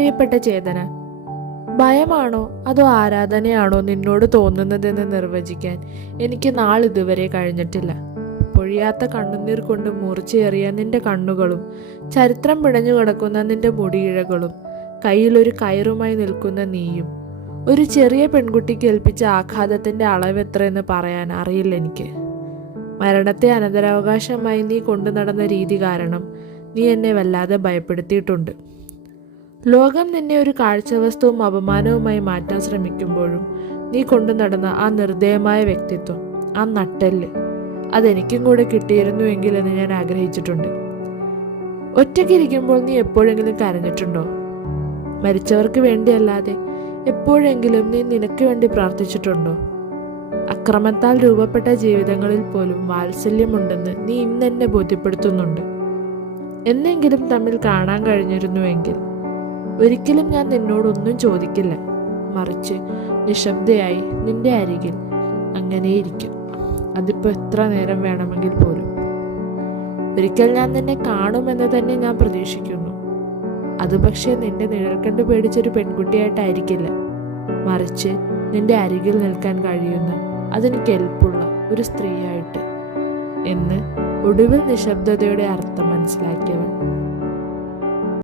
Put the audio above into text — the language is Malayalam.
പ്രിയപ്പെട്ട ചേതന, ഭയമാണോ അതോ ആരാധനയാണോ നിന്നോട് തോന്നുന്നതെന്ന് നിർവചിക്കാൻ എനിക്ക് നാളിതുവരെ കഴിഞ്ഞിട്ടില്ല. പൊഴിയാത്ത കണ്ണുനീർ കൊണ്ട് മൂർച്ചയേറിയ നിന്റെ കണ്ണുകളും, ചരിത്രം പിടഞ്ഞു കിടക്കുന്ന നിന്റെ മുടിയിഴകളും, കയ്യിലൊരു കയറുമായി നിൽക്കുന്ന നീയും, ഒരു ചെറിയ പെൺകുട്ടിക്ക് ഏൽപ്പിച്ച ആഘാതത്തിൻ്റെ അളവെത്രയെന്ന് പറയാൻ അറിയില്ല എനിക്ക്. മരണത്തെ അനന്തരാവകാശമായി നീ കൊണ്ടു നടന്ന രീതി കാരണം നീ എന്നെ വല്ലാതെ ഭയപ്പെടുത്തിയിട്ടുണ്ട്. ലോകം നിന്നെ ഒരു കാഴ്ചവസ്തുവും അപമാനവുമായി മാറ്റാൻ ശ്രമിക്കുമ്പോഴും നീ കൊണ്ടു നടന്ന ആ നിർദ്ദയമായ വ്യക്തിത്വം, ആ നട്ടെല്ല്, അതെനിക്കും കൂടെ കിട്ടിയിരുന്നുവെങ്കിൽ എന്ന് ഞാൻ ആഗ്രഹിച്ചിട്ടുണ്ട്. ഒറ്റയ്ക്കിരിക്കുമ്പോൾ നീ എപ്പോഴെങ്കിലും കരഞ്ഞിട്ടുണ്ടോ? മരിച്ചവർക്ക് വേണ്ടിയല്ലാതെ എപ്പോഴെങ്കിലും നീ നിനക്ക് വേണ്ടി പ്രാർത്ഥിച്ചിട്ടുണ്ടോ? അക്രമത്താൽ രൂപപ്പെട്ട ജീവിതങ്ങളിൽ പോലും വാത്സല്യമുണ്ടെന്ന് നീ ഇന്നെന്നെ ബോധ്യപ്പെടുത്തുന്നുണ്ട്. എന്നെങ്കിലും തമ്മിൽ കാണാൻ കഴിഞ്ഞിരുന്നുവെങ്കിൽ ഒരിക്കലും ഞാൻ നിന്നോടൊന്നും ചോദിക്കില്ല. മറിച്ച് നിശബ്ദയായി നിന്റെ അരികിൽ അങ്ങനെയിരിക്കും. അതിപ്പോൾ എത്ര നേരം വേണമെങ്കിൽ പോലും. ഒരിക്കൽ ഞാൻ നിന്നെ കാണുമെന്ന് തന്നെ ഞാൻ പ്രതീക്ഷിക്കുന്നു. അത് പക്ഷേ നിന്റെ നിഴൽ കണ്ട് പേടിച്ചൊരു പെൺകുട്ടിയായിട്ടായിരിക്കില്ല, മറിച്ച് നിന്റെ അരികിൽ നിൽക്കാൻ കഴിയുന്ന അതിന് കെൽപ്പുള്ള ഒരു സ്ത്രീയായിട്ട് എന്ന് ഒടുവിൽ നിശബ്ദതയുടെ അർത്ഥം മനസ്സിലാക്കിയവൻ.